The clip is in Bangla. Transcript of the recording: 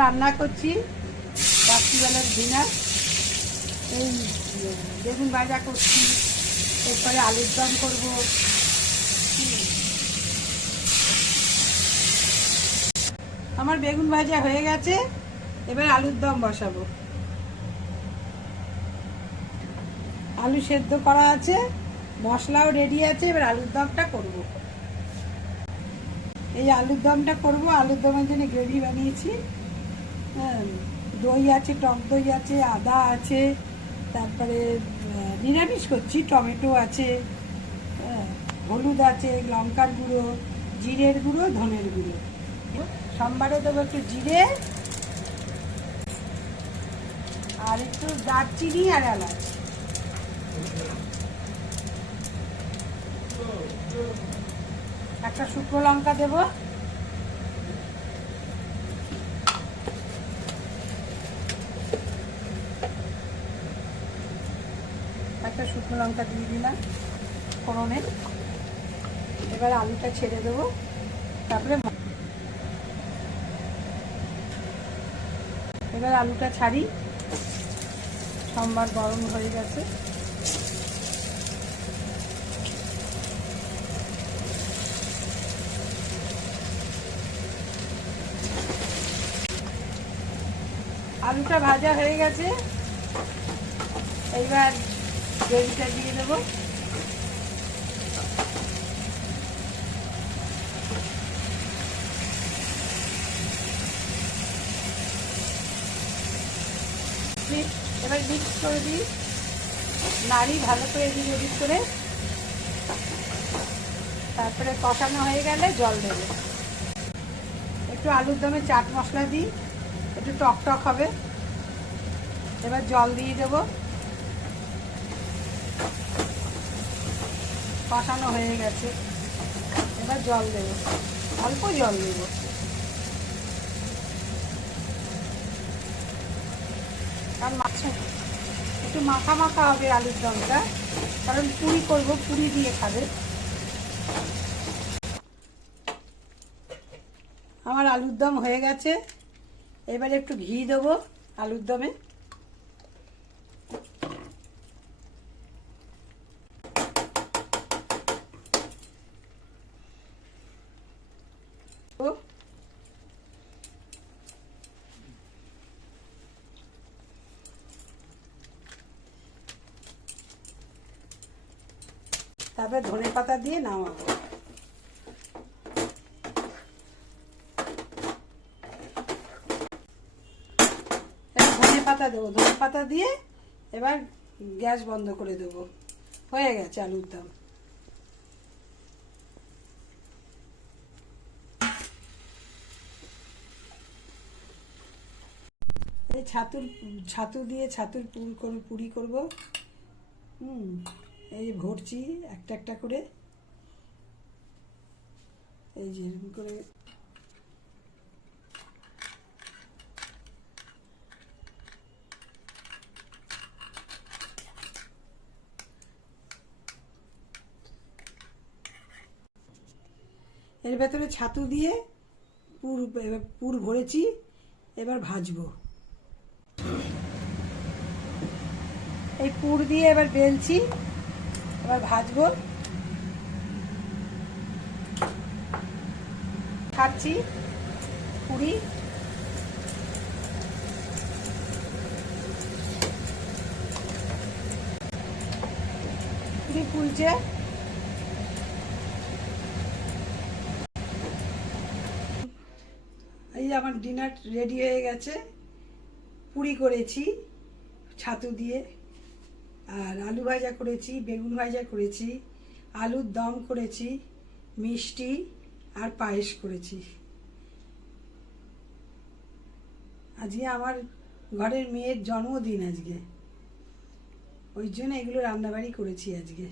রান্না করছি রাত্রিবেলার ডিনার। এই বেগুন ভাজা করছি, এরপরে আলুর দম করবো। আমার বেগুন ভাজা হয়ে গেছে, এবার আলুর দম বসাবো। আলু সেদ্ধ করা আছে, মশলাও রেডি আছে, এবার আলুর দমটা করব। এই আলুর দমটা করব। আলুর দমের জন্য গ্রেভি বানিয়েছি। হ্যাঁ, দই আছে, টক দই আছে, আদা আছে, তারপরে নিরামিষ করছি, টমেটো আছে, হলুদ আছে, লঙ্কার গুঁড়ো, জিরের গুঁড়ো, ধনের গুঁড়ো। সোমবারে দেবো একটু জিরে আর একটু দারচিনি আর এলাচ। একটা শুকনো লঙ্কা দেবো। একটা শুকনো লঙ্কা দিয়ে দিলাম ফোড়নে। এবার আলুটা ছেড়ে দেবো, তারপরে এবার আলুটা ছাড়ি। সোমবার গরম হয়ে গেছে। আলুটা ভাজা হয়ে গেছে, এইবার গ্রেভিটা দিয়ে দেবো। এবার মিক্স করে দিই, নাড়ি ভালো করে দিই মিক্স করে। তারপরে কষানো হয়ে গেলে জল দেবো। একটু আলুর দমে চাট মশলা দিই, একটু টক টক হবে। এবার জল দিয়ে দেবো। কষানো হয়ে গেছে, এবার জল দেবো, অল্প জল দেবো। কারণ মাছে একটু মাখা মাখা হবে আলুর দমটা, কারণ পুরি করবো, পুরি দিয়ে খাবে। আমার আলুর দম হয়ে গেছে, এবারে একটু ঘি দেবো আলুর দমে। তারপরে ধনে পাতা দিয়ে নামাবো। ধনে পাতা দেবো, ধনে পাতা দিয়ে এবার গ্যাস বন্ধ করে দেবো। হয়ে গেছে আলুর দম। এই ছাতু দিয়ে ছাতুর পুরি করব। এই ভরছি একটা একটা করে, এই যে এরকম করে। এর ভেতরে ছাতু দিয়ে পুর ভরেছি, এবার ভাজবো। এই পুর দিয়ে এবার বেলছি, এবার ভাজবো। খাচ্ছি পুরি। পুরি ফুলছে। এই আমার ডিনার রেডি হয়ে গেছে। পুরি করেছি ছাতু দিয়ে, আর আলু ভাজা করেছি, বেগুন ভাজা করেছি, আলুর দম করেছি, মিষ্টি আর পায়েস করেছি। আজকে আমার ঘরের মেয়ের জন্মদিন আজকে, ওই জন্য এগুলো রান্নাবাড়ি করেছি আজকে।